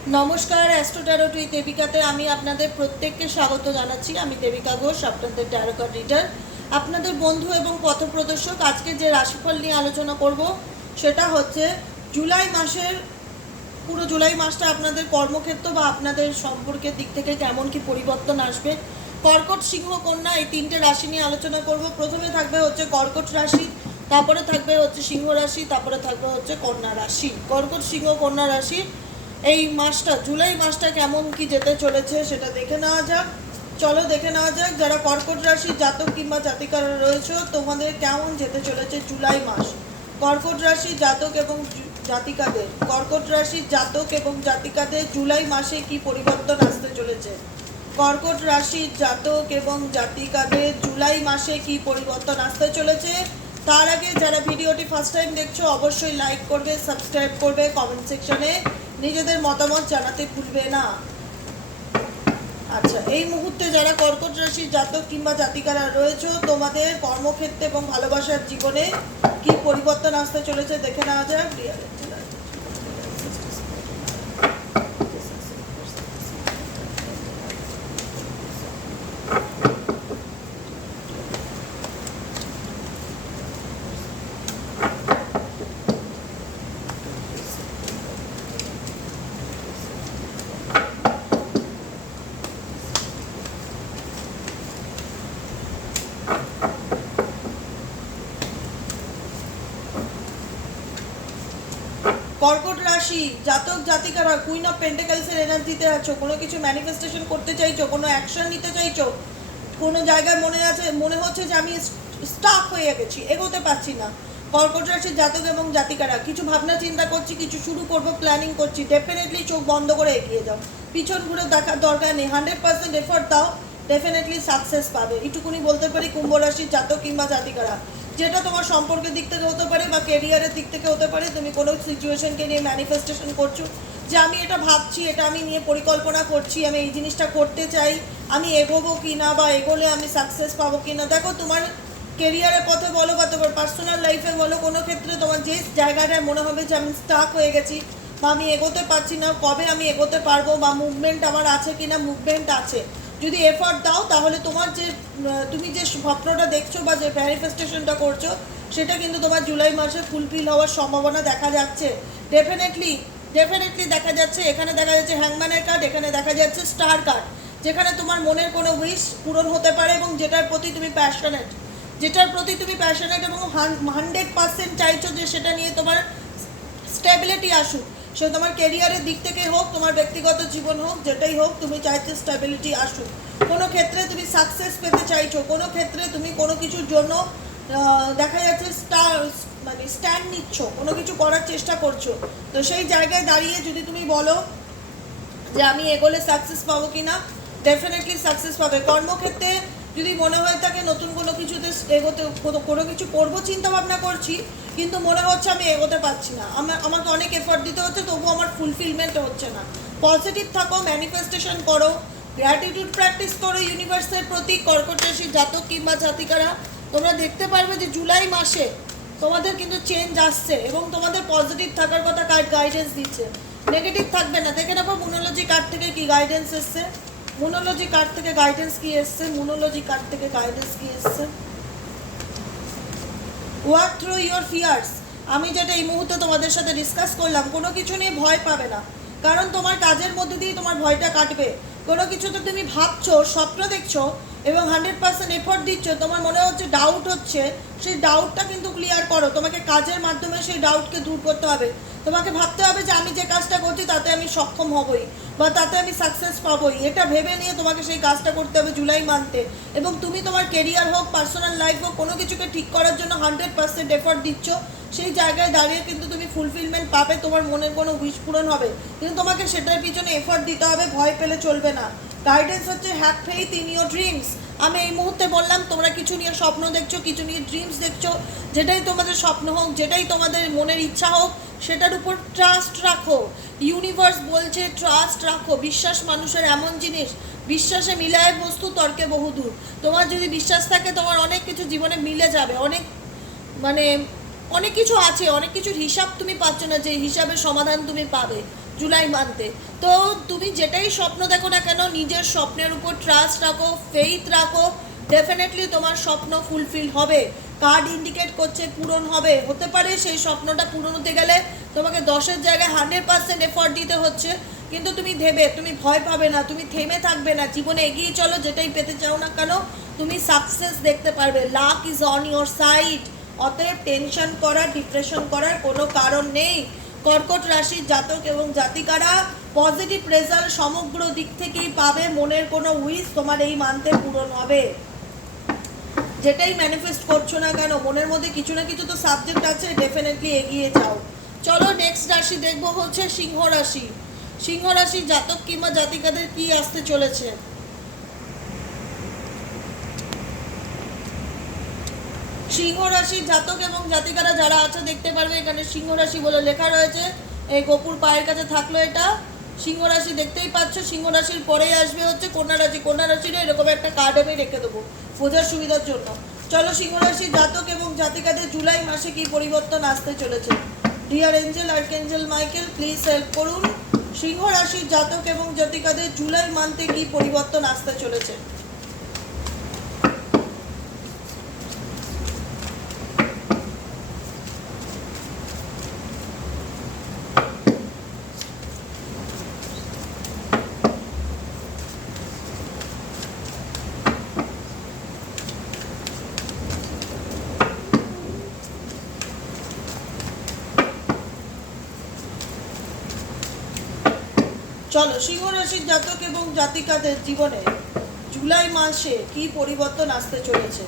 নমস্কার অ্যাস্ট্রো অ্যাস্ট্রোট্যারোটুই দেবিকাতে আমি আপনাদের প্রত্যেককে স্বাগত জানাচ্ছি। আমি দেবিকা ঘোষ, আপনাদের ট্যারোকার রিডার আপনাদের বন্ধু এবং পথপ্রদর্শক, আজকে যে রাশিফল নিয়ে আলোচনা করব, সেটা হচ্ছে জুলাই মাসের, পুরো জুলাই মাসটা আপনাদের কর্মক্ষেত্র বা আপনাদের সম্পর্কের দিক থেকে কেমন কি পরিবর্তন আসবে। কর্কট সিংহ কন্যা এই তিনটে রাশি নিয়ে আলোচনা করব। প্রথমে থাকবে হচ্ছে কর্কট রাশি, তারপরে থাকবে হচ্ছে সিংহ রাশি, তারপরে থাকবে হচ্ছে কন্যা রাশি। কর্কট সিংহ কন্যা রাশি এই মাসটা, জুলাই মাসটা কেমন কি যেতে চলেছে সেটা দেখে নেওয়া যাক। চলো দেখে নেওয়া যাক, যারা কর্কট রাশির জাতক কিংবা জাতিকারা রয়েছে, তোমাদের কেমন যেতে চলেছে জুলাই মাস? কর্কট রাশি জাতক এবং জাতিকাদের, কর্কট রাশির জাতক এবং জাতিকাদের জুলাই মাসে কি পরিবর্তন আসতে চলেছে? কর্কট রাশির জাতক এবং জাতিকাদের জুলাই মাসে কি পরিবর্তন আসতে চলেছে? তার আগে যারা ভিডিওটি ফার্স্ট টাইম দেখছ, অবশ্যই লাইক করবে সাবস্ক্রাইব করবে কমেন্ট সেকশনে নিজেদের মতামত জানাতে ভুলবে না। আচ্ছা এই মুহূর্তে যারা কর্কট রাশির জাতক কিংবা জাতিকারা রয়েছে, তোমাদের কর্মক্ষেত্রে এবং ভালোবাসার জীবনে কি পরিবর্তন আসতে চলেছে দেখে নেওয়া যাক কর্কট রাশি জাতক, জাতিকারা কুইন অফ পেন্টেকালসের এনার্জিতে আছো, কোনো কিছু ম্যানিফেস্টেশন করতে চাইছো, কোনো অ্যাকশন নিতে চাইছো, কোনো জায়গায় মনে আছে, মনে হচ্ছে যে আমি স্টাক হয়ে গেছি, এগোতে পারছি না। কর্কট রাশির জাতক এবং জাতিকারা, কিছু ভাবনা চিন্তা করছি, কিছু শুরু করব প্ল্যানিং করছি ডেফিনেটলি চোখ বন্ধ করে এগিয়ে যাও। পিছন ঘুরে দেখার দরকার নেই হান্ড্রেড পার্সেন্ট এফোর্ট দাও ডেফিনেটলি সাকসেস পাবে। এটুকুনি বলতে পারি কুম্ভ রাশির জাতক কিংবা জাতিকারা। যেটা তোমার সম্পর্কের দিক থেকে হতে পারে বা কেরিয়ারের দিক থেকে হতে পারে, তুমি কোনো সিচুয়েশনকে নিয়ে ম্যানিফেস্টেশন করছ, যে আমি এটা ভাবছি, এটা আমি নিয়ে পরিকল্পনা করছি, আমি এই জিনিসটা করতে চাই, আমি এগোবো কি না বা এগোলে আমি সাকসেস পাবো কি না দেখো, তোমার কেরিয়ারের পথে বলো বা তোমার পার্সোনাল লাইফে বলো, কোনো ক্ষেত্রে তোমার যে জায়গাটায় মনে হবে যে আমি স্টাক হয়ে গেছি বা আমি এগোতে পারছি না, কবে আমি এগোতে পারব বা মুভমেন্ট আমার আছে কি না মুভমেন্ট আছে। যদি এফার্ট দাও, তাহলে তোমার যে তুমি যে স্বপ্নটা দেখছ বা যে ম্যানিফেস্টেশনটা করছ, সেটা কিন্তু তোমার জুলাই মাসে ফুলফিল হওয়ার সম্ভাবনা দেখা যাচ্ছে। ডেফিনেটলি ডেফিনেটলি দেখা যাচ্ছে। এখানে দেখা যাচ্ছে হ্যাংম্যানের কার্ড এখানে দেখা যাচ্ছে স্টার কার্ড যেখানে তোমার মনের কোনো উইশ পূরণ হতে পারে এবং যেটার প্রতি তুমি প্যাশনেট যেটার প্রতি তুমি প্যাশনেট এবং হান্ড্রেড পার্সেন্ট চাইছো যে সেটা নিয়ে তোমার স্টেবিলিটি আসুক। সে তোমার কেরিয়ারের দিক থেকে হোক, তোমার ব্যক্তিগত জীবন হোক, যেটাই হোক, তুমি চাইছো স্টেবিলিটি আসুক। কোনো ক্ষেত্রে তুমি সাকসেস পেতে চাইছো, কোনো ক্ষেত্রে তুমি কোনো কিছুর জন্য দেখা যাচ্ছে স্টার মানে স্ট্যান্ড নিচ্ছ, কোনো কিছু করার চেষ্টা করছ। তো সেই জায়গায় দাঁড়িয়ে যদি তুমি বলো যে আমি এগোলে সাকসেস পাবো কি না ডেফিনেটলি সাকসেস পাবে। কর্মক্ষেত্রে যদি মনে হয়ে থাকে নতুন কোনো কিছুতে এগোতে, কোনো- কিছু করব চিন্তা ভাবনা করছি, কিন্তু মনে হচ্ছে আমি এগোতে পারছি না। আমার, আমাকে অনেক এফোর্ট দিতে হচ্ছে তবু আমার ফুলফিলমেন্ট হচ্ছে না। পজিটিভ থাকো ম্যানিফেস্টেশন করো গ্র্যাটিটিউড প্র্যাকটিস করো ইউনিভার্সের প্রতি কর্কট রাশি জাতক কিংবা জাতিকারা। তোমরা দেখতে পারবে যে জুলাই মাসে তোমাদের কিন্তু চেঞ্জ আসছে এবং তোমাদের পজিটিভ থাকার কথা কার্ড গাইডেন্স দিচ্ছে। নেগেটিভ থাকবে না। দেখে নেব মুনোলজি কার্ড থেকে কি গাইডেন্স এসছে। মুনোলজি কার্ড থেকে গাইডেন্স কি এসছে? মুনোলজি কার্ড থেকে গাইডেন্স কি এসছে? ওয়ার্ক থ্রু ইয়োর ফিয়ার্স আমি যেটা এই মুহূর্তে তোমাদের সাথে ডিসকাস করলাম, কোনো কিছু নিয়ে ভয় পাবে না। কারণ তোমার কাজের মধ্যে দিয়ে তোমার ভয়টা কাটবে। কোনো কিছু তো তুমি ভাবছ, স্বপ্ন দেখছ এবং হান্ড্রেড পার্সেন্ট এফোর্ট দিচ্ছ। তোমার মনে হচ্ছে ডাউট হচ্ছে, সেই ডাউটটা কিন্তু ক্লিয়ার করো। তোমাকে কাজের মাধ্যমে সেই ডাউটকে দূর করতে হবে। তোমাকে ভাবতে হবে যে আমি যে কাজটা করছি, তাতে আমি সক্ষম হবই বা তাতে আমি সাকসেস পাবোই। এটা ভেবে নিয়ে তোমাকে সেই কাজটা করতে হবে জুলাই মান্থে এবং তুমি তোমার কেরিয়ার হোক পার্সোনাল লাইফ হোক, কোনো কিছুকে ঠিক করার জন্য হান্ড্রেড পার্সেন্ট এফোর্ট দিচ্ছ। সেই জায়গায় দাঁড়িয়ে কিন্তু তুমি ফুলফিলমেন্ট পাবে, তোমার মনের কোনো উইশ পূরণ হবে। কিন্তু তোমাকে সেটার পিছনে এফোর্ট দিতে হবে, ভয় পেলে চলবে না। গাইডেন্স হচ্ছে have faith in your dreams আমি এই মুহূর্তে বললাম, তোমরা কিছু নিয়ে স্বপ্ন দেখছ, কিছু নিয়ে ড্রিমস দেখছ। যেটাই তোমাদের স্বপ্ন হোক, যেটাই তোমাদের মনের ইচ্ছা হোক, সেটার উপর ট্রাস্ট রাখো। ইউনিভার্স বলছে ট্রাস্ট রাখো। বিশ্বাস মানুষের এমন জিনিস। বিশ্বাসে মিলায় বস্তু তর্কে বহুদূর। তোমার যদি বিশ্বাস থাকে, তোমার অনেক কিছু জীবনে মিলে যাবে। অনেক মানে অনেক কিছু আছে, অনেক কিছুর হিসাব তুমি পাচ্ছ না, যে হিসাবের সমাধান তুমি পাবে। জুলাই মান্থে তো তুমি যেটাই স্বপ্ন দেখো না কেন, নিজের স্বপ্নের উপর ট্রাস্ট রাখো ফেইথ রাখো ডেফিনেটলি তোমার স্বপ্ন ফুলফিল হবে। কার্ড ইন্ডিকেট করছে, পূরণ হবে। হতে পারে সেই স্বপ্নটা পূরণ হতে গেলে তোমাকে দশের জায়গায় হান্ড্রেড পার্সেন্ট এফর্ট দিতে হচ্ছে, কিন্তু তুমি ভেবে, তুমি ভয় পাবে না, তুমি থেমে থাকবে না, জীবনে এগিয়ে চলো, যেটাই পেতে চাও না কেন, তুমি সাকসেস দেখতে পারবে। Luck is on your side অতএব টেনশন করা ডিপ্রেশন করার কোনো কারণ নেই। কর্কট রাশির জাতক এবং জাতিকারা পজিটিভ রেজাল্ট সমগ্র দিক থেকেই পাবে, মনের কোনো উইস তোমার এই মান্থে পূরণ হবে। যেটাই ম্যানিফেস্ট করছ না কেন, মনের মধ্যে কিছু না কিছু তো সাবজেক্ট আছে ডেফিনেটলি এগিয়ে যাও। চলো নেক্সট রাশি দেখব হচ্ছে সিংহ রাশি। সিংহ রাশির জাতক কিংবা জাতিকাদের কি আসতে চলেছে? সিংহ রাশির জাতক এবং জাতিকারা যারা আছে, দেখতে পারবে এখানে সিংহ রাশি বলে লেখা রয়েছে। এই গোপুর পায়ের কাছে থাকল এটা। সিংহ রাশি দেখতেই পাচ্ছ সিংহ রাশির পরেই আসবে হচ্ছে কন্যা রাশি কন্যা রাশির এরকম একটা কার্ড আমি রেখে দেবো বোঝার সুবিধার জন্য। চলো সিংহ রাশির জাতক এবং জাতিকাদের জুলাই মাসে কি পরিবর্তন আসতে চলেছে? Dear angel archangel Michael please help করুন। সিংহ রাশির জাতক এবং জাতিকাদের জুলাই মান্থে কি পরিবর্তন আসতে চলেছে? চলো সিংহ রাশির জাতক এবং জাতিকাদের জীবনে জুলাই মাসে কি পরিবর্তন আসতে চলেছে?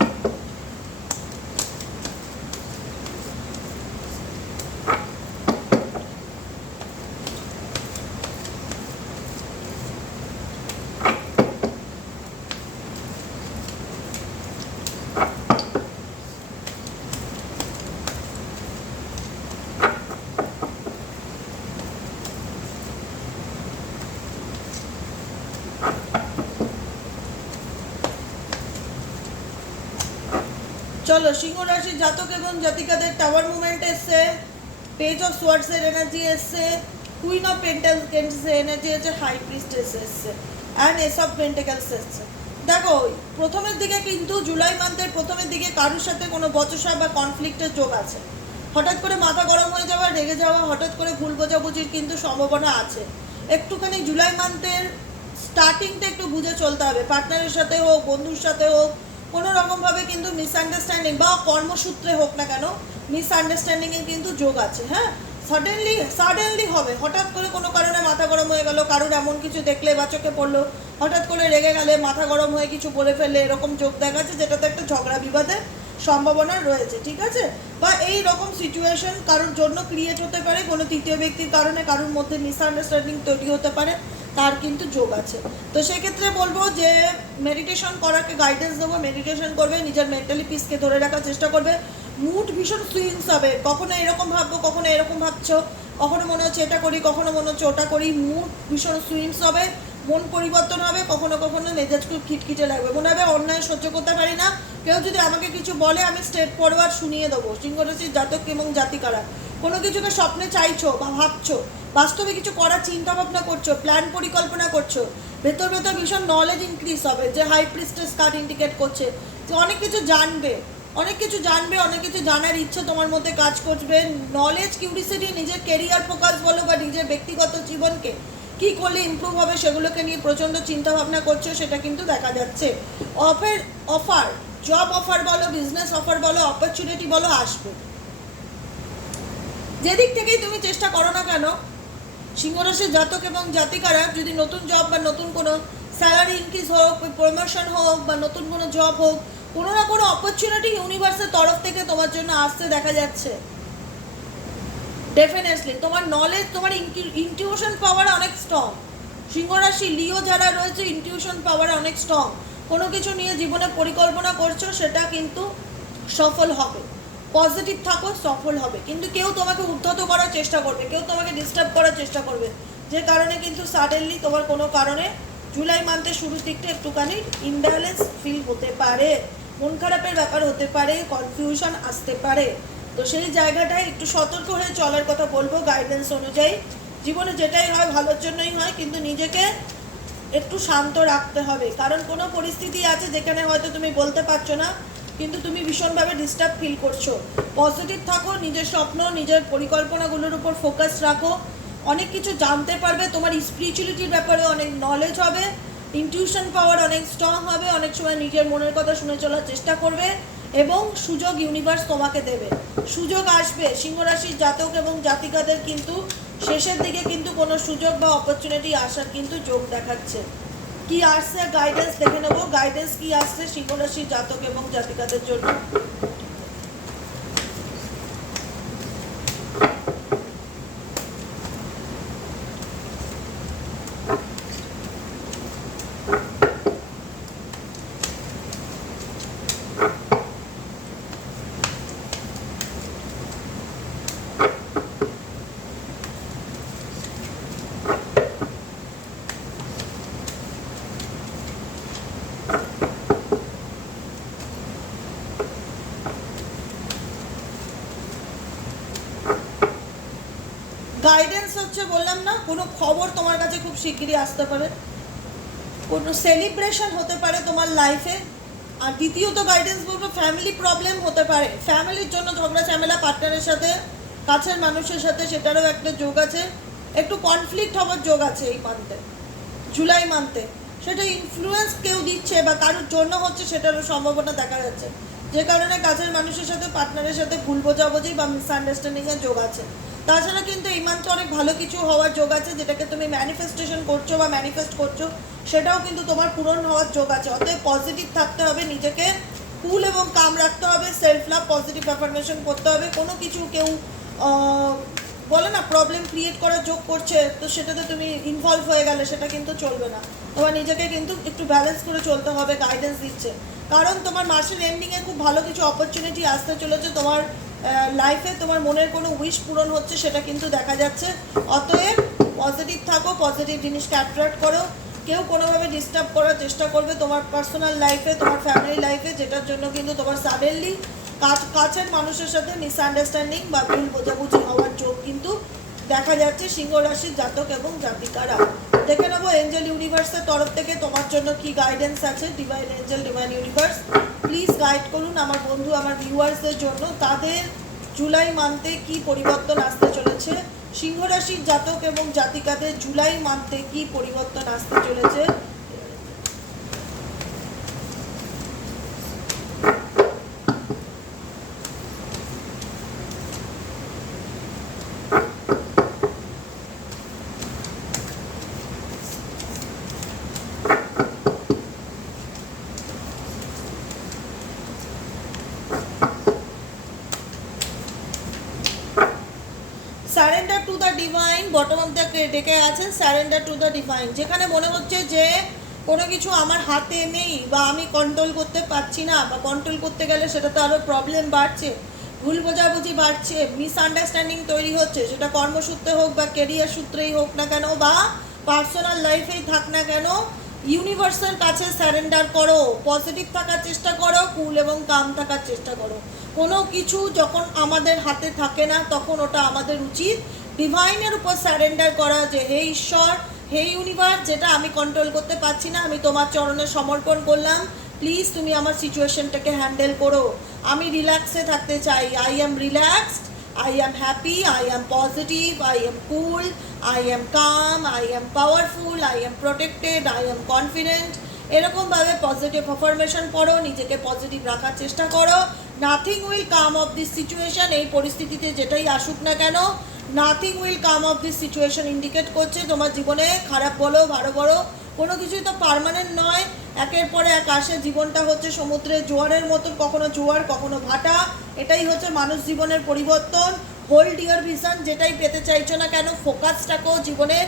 চলো, সিংহ রাশির জাতক এবং জাতিকাদের টাওয়ার মুভমেন্ট এসছে পেজ অফ সোয়ার্ডসের এনার্জি এসছে কুইন অফ পেন্টাকেলস এনার্জি এসছে হাই প্রিস্টেস এসছে অ্যান্ড এস অফ পেন্টাকেলস এসছে। দেখো, প্রথমের দিকে কিন্তু জুলাই মান্থের প্রথমের দিকে কারোর সাথে কোনো বচসা বা কনফ্লিক্টের যোগ আছে। হঠাৎ করে মাথা গরম হয়ে যাওয়া, রেগে যাওয়া, হঠাৎ করে ভুল বোঝাবুঝির কিন্তু সম্ভাবনা আছে। একটুখানি জুলাই মান্থের স্টার্টিংটা একটু বুঝে চলতে হবে। পার্টনারের সাথে হোক, বন্ধুর সাথে হোক কোনো রকমভাবে কিন্তু মিসআন্ডারস্ট্যান্ডিং বা কর্মসূত্রে হোক না কেন মিসআন্ডারস্ট্যান্ডিংয়ের কিন্তু যোগ আছে হ্যাঁ? সাডেনলি সাডেনলি হবে। হঠাৎ করে কোনো কারণে মাথা গরম হয়ে গেল, কারোর এমন কিছু দেখলে বা চোখে পড়ল, হঠাৎ করে রেগে গেলে মাথা গরম হয়ে কিছু বলে ফেললে, এরকম যোগ দেখাচ্ছে যেটাতে একটা ঝগড়া বিবাদের সম্ভাবনা রয়েছে, ঠিক আছে? বা এই রকম সিচুয়েশন কারোর জন্য ক্রিয়েট হতে পারে, কোনো তৃতীয় ব্যক্তির কারণে কারোর মধ্যে মিসআন্ডারস্ট্যান্ডিং তৈরি হতে পারে তার কিন্তু যোগ আছে। তো সেক্ষেত্রে বলব যে মেডিটেশন করাকে গাইডেন্স দেবো মেডিটেশন করবে, নিজের মেন্টালি পিসকে ধরে রাখার চেষ্টা করবে। মুড ভীষণ সুইংস হবে। কখনো এরকম ভাববো, কখনো এরকম ভাবছ। কখনো মনে হচ্ছে এটা করি, কখনো মনে হচ্ছে ওটা করি। মুড ভীষণ সুইংস হবে। মন পরিবর্তন হবে। কখনো কখনো মেজাজ খুব খিটখিটে লাগবে। মনে হবে অন্যায় সহ্য করতে পারি না। কেউ যদি আমাকে কিছু বলে, আমি স্টেপ ফরওয়ার্ড শুনিয়ে দেবো। সিংহরাশির জাতক এবং জাতিকারা। কোনো কিছুকে স্বপ্নে চাইছো বা ভাবছ, বাস্তবে কিছু করার চিন্তা ভাবনা করছ প্ল্যান পরিকল্পনা করছ, ভেতর ভেতর ভীষণ নলেজ ইনক্রিজ হবে, যে হাই প্রিস্টেস কার্ড ইন্ডিকেট করছে, যে অনেক কিছু জানবে, অনেক কিছু জানবে, অনেক কিছু জানার ইচ্ছে তোমার মধ্যে কাজ করবে নলেজ কিউরিসিটি নিজের কেরিয়ার ফোকাস বলো বা নিজের ব্যক্তিগত জীবনকে, কি করলে ইমপ্রুভ হবে সেগুলোকে নিয়ে প্রচণ্ড চিন্তা ভাবনা করছ, সেটা কিন্তু দেখা যাচ্ছে। অফার অফার জব অফার বলো বিজনেস অফার বলো অপরচুনিটি বলো, আসবে। যেদিক থেকেই তুমি চেষ্টা করো না কেন, সিংহরাশির জাতক এবং জাতিকারা যদি নতুন জব বা নতুন কোনো স্যালারি ইনক্রিজ হোক প্রমোশন হোক, বা নতুন কোনো জব হোক, কোনো না কোনো অপরচুনিটি ইউনিভার্সের তরফ থেকে তোমার জন্য আসতে দেখা যাচ্ছে। ডেফিনেটলি তোমার নলেজ তোমার ইনটিউশন পাওয়ার অনেক স্ট্রং সিংহরাশি লিও যারা রয়েছে ইনটিউশন পাওয়ার অনেক স্ট্রং কোনো কিছু নিয়ে জীবনে পরিকল্পনা করছ, সেটা কিন্তু সফল হবে। পজিটিভ থাকো সফল হবে। কিন্তু কেউ তোমাকে উদ্ধত করার চেষ্টা করবে, কেউ তোমাকে ডিস্টার্ব করার চেষ্টা করবে। যে কারণে কিন্তু সাডেনলি তোমার কোনো কারণে জুলাই মান্থের শুরুর দিকটা একটুখানি ইমব্যালেন্স ফিল হতে পারে। মন খারাপের ব্যাপার হতে পারে কনফিউশন আসতে পারে। তো সেই জায়গাটায় একটু সতর্ক হয়ে চলার কথা বলব গাইডেন্স অনুযায়ী। জীবনে যেটাই হয় ভালোর জন্যই হয়, কিন্তু নিজেকে একটু শান্ত রাখতে হবে। কারণ কোনো পরিস্থিতি আছে যেখানে হয়তো তুমি বলতে পারছ না কিন্তু তুমি ভীষণভাবে ডিস্টার্ব ফিল করছ। পজিটিভ থাকো, নিজের স্বপ্ন, নিজের পরিকল্পনাগুলোর উপর ফোকাস রাখো। অনেক কিছু জানতে পারবে, তোমার স্পিরিচুয়ালিটির ব্যাপারে অনেক নলেজ হবে ইনটিউশন পাওয়ার অনেক স্ট্রং হবে, অনেক সময় নিজের মনের কথা শুনে চলার চেষ্টা করবে এবং সুযোগ ইউনিভার্স তোমাকে দেবে। সুযোগ আসবে, সিংহরাশির জাতক এবং জাতিকাদের কিন্তু শেষের দিকে কিন্তু কোনো সুযোগ বা অপরচুনিটি আসার কিন্তু যোগ দেখাচ্ছে। কি আসছে? গাইডেন্স দেখে নেব। গাইডেন্স কি আসছে? শিবরাশি জাতক এবং জাতিকাদের জন্য গাইডেন্স হচ্ছে বললাম না কোনো খবর তোমার কাছে খুব শিগগিরই আসতে পারে। কোনো সেলিব্রেশন হতে পারে তোমার লাইফে আর দ্বিতীয়ত গাইডেন্স বলব ফ্যামিলি প্রবলেম হতে পারে। ফ্যামিলির জন্য ঝগড়া, ঝামেলা পার্টনারের সাথে, কাছের মানুষের সাথে সেটারও একটা যোগ আছে। একটু কনফ্লিক্ট হওয়ার যোগ আছে এই মান্থে জুলাই মান্থে সেটা ইনফ্লুয়েন্স কেউ দিচ্ছে বা কারোর জন্য হচ্ছে সেটারও সম্ভাবনা দেখা যাচ্ছে। যে কারণে কাছের মানুষের সাথে পার্টনারের সাথে ভুল বোঝাবুঝি বা মিসআন্ডারস্ট্যান্ডিংয়ের যোগ আছে। তাছাড়া কিন্তু এই মান্থে অনেক ভালো কিছু হওয়ার যোগ আছে, যেটাকে তুমি ম্যানিফেস্টেশন করছ বা ম্যানিফেস্ট করছ, সেটাও কিন্তু তোমার পূরণ হওয়ার যোগ আছে। অতএব পজিটিভ থাকতে হবে, নিজেকে কুল এবং কাম রাখতে হবে সেলফ লাভ পজিটিভ অ্যাফার্মেশন করতে হবে। কোনো কিছু কেউ বলে না প্রবলেম ক্রিয়েট করার যোগ করছে, তো সেটাতে তুমি ইনভলভ হয়ে গেলে সেটা কিন্তু চলবে না। তোমার নিজেকে কিন্তু একটু ব্যালেন্স করে চলতে হবে গাইডেন্স দিচ্ছে। কারণ তোমার মাসের এন্ডিংয়ে খুব ভালো কিছু অপরচুনিটি আসতে চলেছে, তোমার লাইফে তোমার মনের কোনো উইশ পূরণ হচ্ছে সেটা কিন্তু দেখা যাচ্ছে। অতএব পজিটিভ থাকো পজিটিভ জিনিসকে অ্যাট্রাক্ট করো। কেউ কোনোভাবে ডিস্টার্ব করার চেষ্টা করবে তোমার পার্সোনাল লাইফে তোমার ফ্যামিলি লাইফে যেটার জন্য কিন্তু তোমার সাডেনলি কাছের মানুষের সাথে মিসআন্ডারস্ট্যান্ডিং বা ভুল বোঝাবুঝি হওয়ার যোগ কিন্তু দেখা যাচ্ছে সিংহ রাশির জাতক এবং জাতিকারা। দেখে নেব এঞ্জেল ইউনিভার্সের তরফ থেকে। তোমার জন্য কি গাইডেন্স আছে? Divine angel divine universe please guide করুন আমার বন্ধু, আমার ভিউয়ার্সদের জন্য। তাদের জুলাই মান্থে কি পরিবর্তন আসতে চলেছে? সিংহ রাশির জাতক এবং জাতিকাদের জুলাই মান্থে কি পরিবর্তন আসতে চলেছে surrender to the divine bottom of the ডেকে আছেন স্যারেন্ডার টু দ্য ডিভাইন যেখানে মনে হচ্ছে যে কোনো কিছু আমার হাতে নেই বা আমি কন্ট্রোল করতে পারছি না বা কন্ট্রোল করতে গেলে সেটাতে আরও প্রবলেম বাড়ছে, ভুল বোঝাবুঝি বাড়ছে মিসআন্ডারস্ট্যান্ডিং তৈরি হচ্ছে, সেটা কর্মসূত্রে হোক বা কেরিয়ার সূত্রেই হোক না কেন বা পার্সোনাল লাইফেই থাক না কেন ইউনিভার্সাল কাছে স্যারেন্ডার করো পজিটিভ থাকার চেষ্টা করো কুল এবং কাম থাকার চেষ্টা করো। কোনো কিছু যখন আমাদের হাতে থাকে না, তখন ওটা আমাদের উচিত ডিভাইনের উপর স্যারেন্ডার করা যে হে ঈশ্বর হে ইউনিভার্স যেটা আমি কন্ট্রোল করতে পারছি না আমি তোমার চরণে সমর্পণ করলাম। প্লিজ তুমি আমার সিচুয়েশনটাকে হ্যান্ডেল করো। আমি রিল্যাক্সে থাকতে চাই। I am relaxed I am happy I am positive I am cool, I am calm I am powerful I am protected I am confident এরকমভাবে পজিটিভ অফার্মেশন করো নিজেকে পজিটিভ রাখার চেষ্টা করো। Nothing will come of this situation এই পরিস্থিতিতে যেটাই আসুক না কেন। Nothing will come of this situation indicate করছে, তোমার জীবনে খারাপ বলো, ভালো বলো। কোনো কিছুই তো পারমানেন্ট নয়। একের পরে এক আসে, জীবনটা হচ্ছে সমুদ্রে জোয়ারের মতো কখনো জোয়ার, কখনো ভাটা। এটাই হচ্ছে মানুষ জীবনের পরিবর্তন। হোল্ড ইয়ার ভিশন যেটাই পেতে চাইছো না কেন ফোকাসটাকেও জীবনে।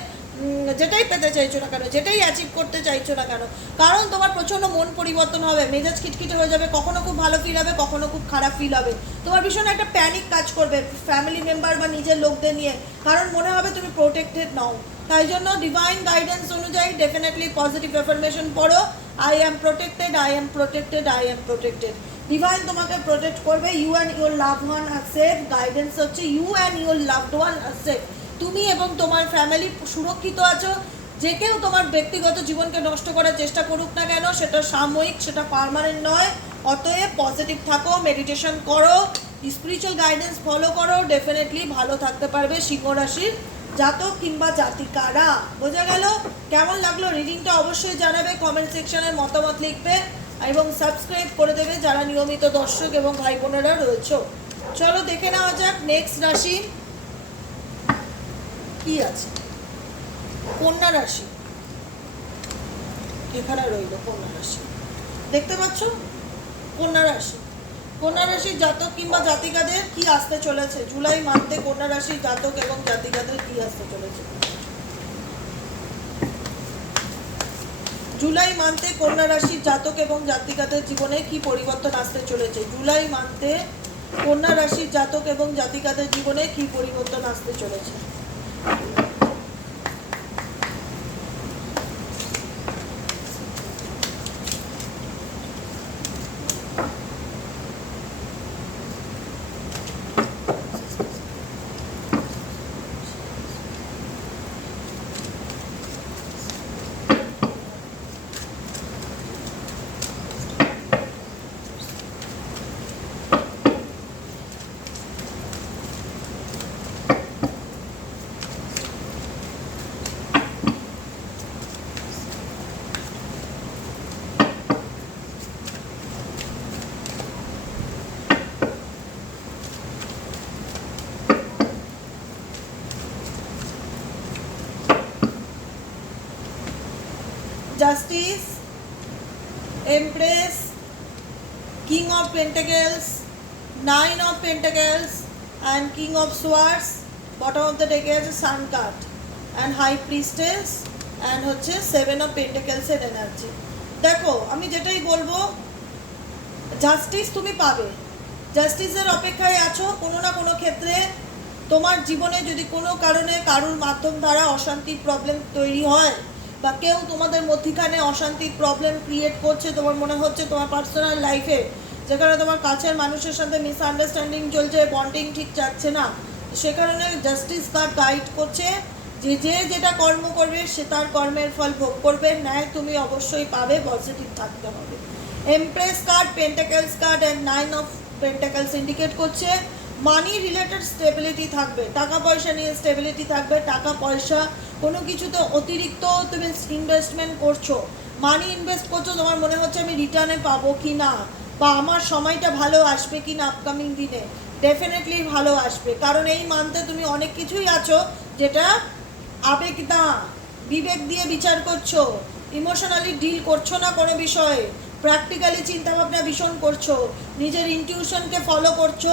যেটাই পেতে চাইছো না কেন, যেটাই অ্যাচিভ করতে চাইছো না কেন, কারণ তোমার প্রচণ্ড মন পরিবর্তন হবে, মেজাজ খিটখিটে হয়ে যাবে, কখনো খুব ভালো ফিল হবে, কখনো খুব খারাপ ফিল হবে। তোমার ভীষণ একটা প্যানিক কাজ করবে ফ্যামিলি মেম্বার বা নিজের লোকদের নিয়ে, কারণ মনে হবে তুমি প্রোটেক্টেড নাও। তাই জন্য ডিভাইন গাইডেন্স অনুযায়ী ডেফিনেটলি পজিটিভ অ্যাফার্মেশন পড়ো I am protected I am protected I am protected divine তোমাকে প্রোটেক্ট করবে you and your love one are safe guidance হচ্ছে you and your loved one are safe তুমি এবং তোমার family সুরক্ষিত আছো, যে কেউ তোমার ব্যক্তিগত জীবনকে নষ্ট করার চেষ্টা করুক না কেন, সেটা সাময়িক, সেটা পারমানেন্ট নয়। অতএব পজিটিভ থাকো মেডিটেশন করো স্পিরিচুয়াল গাইডেন্স ফলো করো ডেফিনেটলি ভালো থাকতে পারবে সিংহ রাশির জাতক কিংবা জাতিকারা। বোঝা গেল? কেমন লাগল রিডিংটা অবশ্যই জানাবে কমেন্ট সেকশনে মতামত লিখবে এবং সাবস্ক্রাইব করে দেবে যারা নিয়মিত দর্শক এবং ভাই বোনেরা রয়েছে। চলো দেখে নেওয়া যাক নেক্সট রাশি। কি আছে? কন্যা রাশি। এখানে রইল কন্যা রাশি। দেখতে পাচ্ছ? কন্যা রাশি। কন্যা রাশির জাতক কিংবা জাতিকাদের কি আসতে চলেছে? জুলাই মান্থে কন্যা রাশির জাতক এবং জাতিকাদের কি আসতে চলেছে? জুলাই মান্থে কন্যা রাশির জাতক এবং জাতিকাদের জীবনে কি পরিবর্তন আসতে চলেছে? জুলাই মান্থে কন্যা রাশির জাতক এবং জাতিকাদের জীবনে কি পরিবর্তন আসতে চলেছে? Thank you. Justice empress king of pentacles nine of pentacles and king of swords bottom of the ডেকে sun card and high priestess and হচ্ছে সেভেন অফ পেন্টাকেলসের এনার্জি দেখো, আমি যেটাই বলব জাস্টিস তুমি পাবে। জাস্টিসের অপেক্ষায় আছো কোনো না কোনো ক্ষেত্রে। তোমার জীবনে যদি কোনো কারণে কারোর মাধ্যম দ্বারা অশান্তির প্রবলেম তৈরি হয় বা কেউ তোমাদের মধ্যিখানে অশান্তির প্রবলেম ক্রিয়েট করছে, তোমার মনে হচ্ছে তোমার পার্সোনাল লাইফে যেখানে তোমার কাছের মানুষের সাথে মিসআন্ডারস্ট্যান্ডিং চলছে বন্ডিং ঠিক যাচ্ছে না। সে কারণে জাস্টিস কার্ড গাইড করছে, যে যে যেটা কর্ম করবে, সে তার কর্মের ফল ভোগ করবে, ন্যায় তুমি অবশ্যই পাবে পজিটিভ থাকতে হবে। Empress card pentacles card and nine of pentacles indicate করছে। মানি রিলেটেড স্টেবিলিটি থাকবে, টাকা পয়সা নিয়ে স্টেবিলিটি থাকবে, টাকা পয়সা কোনো কিছুতে অতিরিক্ত তুমি ইনভেস্টমেন্ট করছ মানি ইনভেস্ট করছ, তোমার মনে হচ্ছে আমি রিটার্নে পাবো কি না, বা আমার সময়টা ভালো আসবে কি না আপকামিং দিনে ডেফিনেটলি ভালো আসবে, কারণ এই মান্থে তুমি অনেক কিছুই আছো, যেটা আবেগ না, বিবেক দিয়ে বিচার করছ ইমোশনালি ডিল করছ না কোনো বিষয়ে প্র্যাকটিক্যালি চিন্তাভাবনা ভীষণ করছ, নিজের ইনটিউশনকে ফলো করছ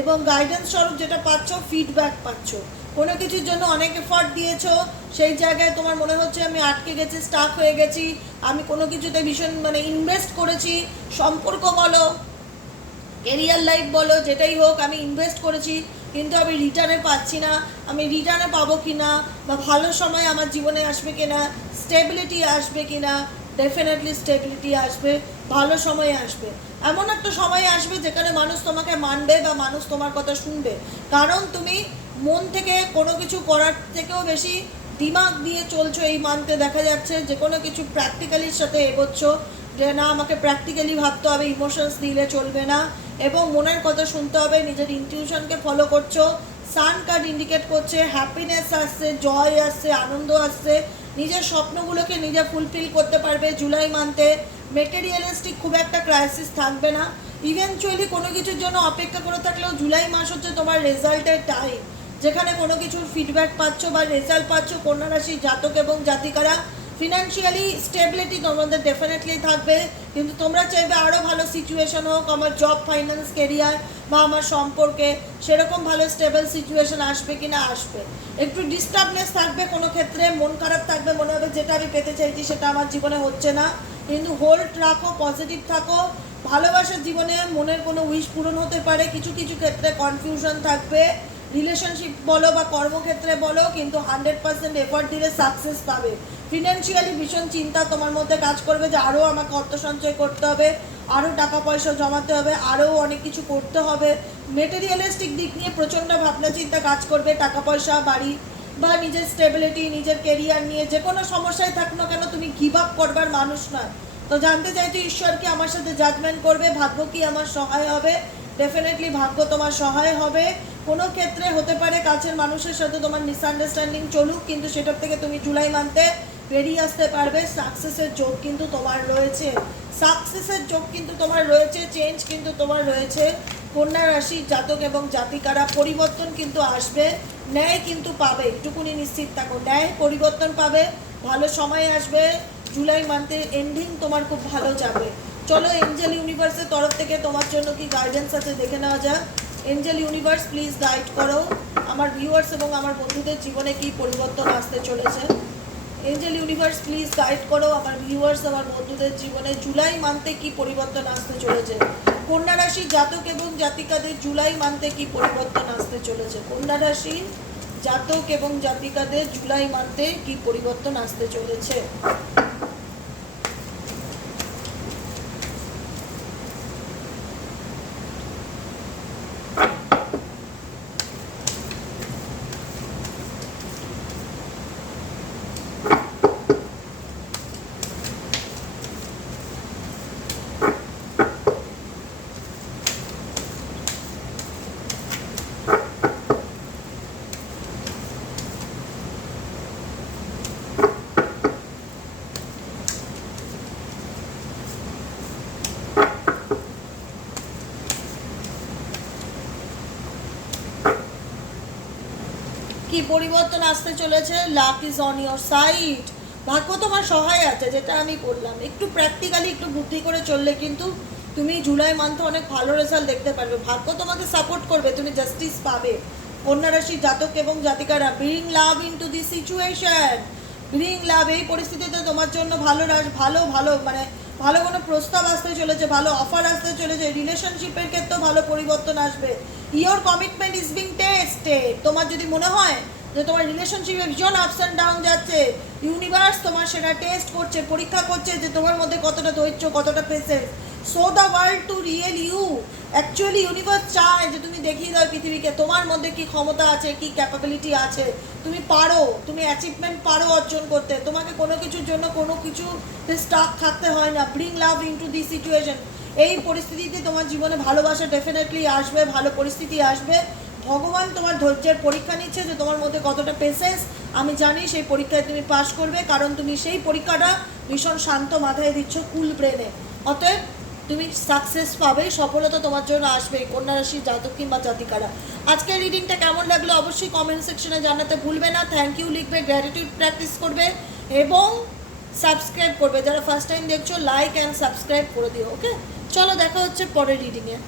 এবং গাইডেন্স স্বরূপ যেটা পাচ্ছ ফিডব্যাক পাচ্ছ। কোনো কিছুর জন্য অনেক এফার্ট দিয়েছ, সেই জায়গায় তোমার মনে হচ্ছে আমি আটকে গেছি স্টাক হয়ে গেছি, আমি কোনো কিছুতে ভীষণ মানে ইনভেস্ট করেছি, সম্পর্ক বলো কেরিয়ার লাইফ বলো, যেটাই হোক, আমি ইনভেস্ট করেছি, কিন্তু আমি রিটার্নে পাচ্ছি না, আমি রিটার্নে পাবো কি না বা ভালো সময় আমার জীবনে আসবে কি না স্টেবিলিটি আসবে কি না ডেফিনেটলি স্টেবিলিটি আসবে। ভালো সময় আসবে। এমন একটা সময় আসবে যেখানে মানুষ তোমাকে মানবে বা মানুষ তোমার কথা শুনবে। কারণ তুমি মন থেকে কোনো কিছু করার থেকেও বেশি দিমাগ দিয়ে চলছো এই মানতে দেখা যাচ্ছে। যে কোনো কিছু প্র্যাকটিক্যালির সাথে এগোচ্ছ যে না, আমাকে প্র্যাকটিক্যালি ভাবতে হবে ইমোশনস দিলে চলবে না এবং মনের কথা শুনতে হবে, নিজের ইনটিউশনকে ফলো করছ সান কার্ড ইন্ডিকেট করছে হ্যাপিনেস আসছে জয় আসছে, আনন্দ আসছে, নিজের স্বপ্নগুলোকে নিজে ফুলফিল করতে পারবে জুলাই মান্থে মেটেরিয়ালিস্টিক খুব একটা ক্রাইসিস থাকবে না। ইভেনচুয়ালি কোনো কিছুর জন্য অপেক্ষা করে থাকলেও জুলাই মাস হচ্ছে তোমার রেজাল্টের টাইম যেখানে কোনো কিছুর ফিডব্যাক পাচ্ছ বা রেজাল্ট পাচ্ছ কন্যা রাশির জাতক এবং জাতিকারা ফিনান্সিয়ালি স্টেবিলিটি তোমাদের ডেফিনেটলি থাকবে। কিন্তু তোমরা চাইবে আরও ভালো সিচুয়েশন হোক, আমার জব ফাইন্যান্স কেরিয়ার বা আমার সম্পর্কে সেরকম ভালো স্টেবল সিচুয়েশন আসবে কি না আসবে। একটু ডিস্টার্বনেস থাকবে কোনো ক্ষেত্রে, মন খারাপ থাকবে, মনে হবে যেটা আমি পেতে চাইছি সেটা আমার জীবনে হচ্ছে না। কিন্তু হোল্ড রাখো পজিটিভ থাকো। ভালোবাসার জীবনে মনের কোনো উইশ পূরণ হতে পারে, কিছু কিছু ক্ষেত্রে কনফিউশন থাকবে। রিলেশনশিপ বলো বা কর্মক্ষেত্রে বলো, কিন্তু হান্ড্রেড পার্সেন্ট এফর্ট দিলে সাকসেস পাবে। ফিনান্সিয়ালি ভীষণ চিন্তা তোমার মধ্যে কাজ করবে যে আরও আমাকে অর্থ সঞ্চয় করতে হবে, আরও টাকা পয়সা জমাতে হবে, আরও অনেক কিছু করতে হবে। মেটেরিয়ালিস্টিক দিক নিয়ে প্রচণ্ড ভাবনা চিন্তা কাজ করবে, টাকা পয়সা, বাড়ি বা নিজের স্টেবিলিটি নিজের কেরিয়ার নিয়ে যে কোনো সমস্যায় থাক না কেন তুমি গিভ আপ করবার মানুষ নয়। তো জানতে চাইছো ঈশ্বর কি আমার সাথে জাজমেন্ট করবে, ভাগ্য কি আমার সহায় হবে? ডেফিনেটলি ভাগ্য তোমার সহায় হবে। কোনো ক্ষেত্রে হতে পারে কাছের মানুষের সাথে তোমার মিসআন্ডারস্ট্যান্ডিং চলুক, কিন্তু সেটার থেকে তুমি জুলাই মান্থে বেরিয়ে আসতে পারবে। সাকসেসের যোগ কিন্তু তোমার রয়েছে। সাকসেসের যোগ কিন্তু তোমার রয়েছে চেঞ্জ কিন্তু তোমার রয়েছে। কন্যা রাশি, জাতক এবং জাতিকারা, পরিবর্তন কিন্তু আসবে। ন্যায় কিন্তু পাবে। একটুকুনি নিশ্চিত থাকো। ন্যায়, পরিবর্তন পাবে। ভালো সময় আসবে। জুলাই মান্থের এন্ডিং তোমার খুব ভালো যাবে। চলো এঞ্জেল ইউনিভার্সের তরফ থেকে তোমার জন্য কি গাইডেন্স আছে দেখে নেওয়া যাক। এঞ্জেল ইউনিভার্স প্লিজ গাইড করো। আমার ভিউয়ার্স এবং আমার বন্ধুদের জীবনে কি পরিবর্তন আসতে চলেছে। এঞ্জেল ইউনিভার্স প্লিজ গাইড করো আমার ভিউয়ার্স আমার বন্ধুদের জীবনে জুলাই মান্থে কি পরিবর্তন আসতে চলেছে? কন্যা রাশি, জাতক এবং জাতিকাদের জুলাই মান্থে কি পরিবর্তন আসতে চলেছে? কন্যা রাশি, জাতক এবং জাতিকাদের জুলাই মান্থে কি পরিবর্তন আসতে চলেছে? কি পরিবর্তন আসতে চলেছে? Luck is on your side ভাগ্য তোমার সহায় আছে, যেটা আমি বললাম একটু প্র্যাকটিক্যালি একটু বুদ্ধি করে চললে কিন্তু তুমি জুলাই মান্থে অনেক ভালো রেজাল্ট দেখতে পারবে। ভাগ্য তোমাকে সাপোর্ট করবে, তুমি জাস্টিস পাবে। কন্যা রাশি জাতক এবং জাতিকারা bring love into the situation bring love এই পরিস্থিতিতে তোমার জন্য ভালো ভালো ভালো মানে ভালো কোনো প্রস্তাব আসতে চলেছে, ভালো অফার আসতে চলেছে রিলেশনশিপের ক্ষেত্রেও ভালো পরিবর্তন আসবে। Your commitment is being tested তোমার যদি মনে হয় যে তোমার রিলেশনশিপে ভীষণ আপস অ্যান্ড ডাউন যাচ্ছে ইউনিভার্স তোমার সেটা টেস্ট করছে, পরীক্ষা করছে যে তোমার মধ্যে কতটা ধৈর্য, কতটা patience so the world to real you actually universe চায় যে তুমি দেখিয়ে দাও পৃথিবীকে। তোমার মধ্যে কি ক্ষমতা আছে, কি ক্যাপাবিলিটি আছে? তুমি পারো, তুমি অ্যাচিভমেন্ট পারো অর্জন করতে। তোমাকে কোনো কিছুর জন্য কোনো কিছু স্টাক থাকতে হয় না। Bring love into the situation এই পরিস্থিতিতে তোমার জীবনে ভালোবাসা ডেফিনেটলি আসবে, ভালো পরিস্থিতি আসবে। ভগবান তোমার ধৈর্যের পরীক্ষা নিচ্ছে যে তোমার মধ্যে কতটা পেশেন্স আমি জানি সেই পরীক্ষায় তুমি পাশ করবে, কারণ তুমি সেই পরীক্ষাটা ভীষণ শান্ত মাথায় দিচ্ছ কুল ব্রেনে অতএব তুমি সাকসেস পাবে, সফলতা তোমার জন্য আসবে কন্যা রাশি জাতক কিংবা জাতিকারা। আজকের রিডিংটা কেমন লাগল অবশ্যই কমেন্ট সেকশনে জানাতে ভুলবে না। থ্যাংক ইউ লিখবে গ্র্যাটিটিউড প্র্যাকটিস করবে এবং সাবস্ক্রাইব করবে। যারা ফার্স্ট টাইম দেখছ লাইক অ্যান্ড সাবস্ক্রাইব করে দিও ওকে চলো দেখা হচ্ছে পরের রিডিংয়ে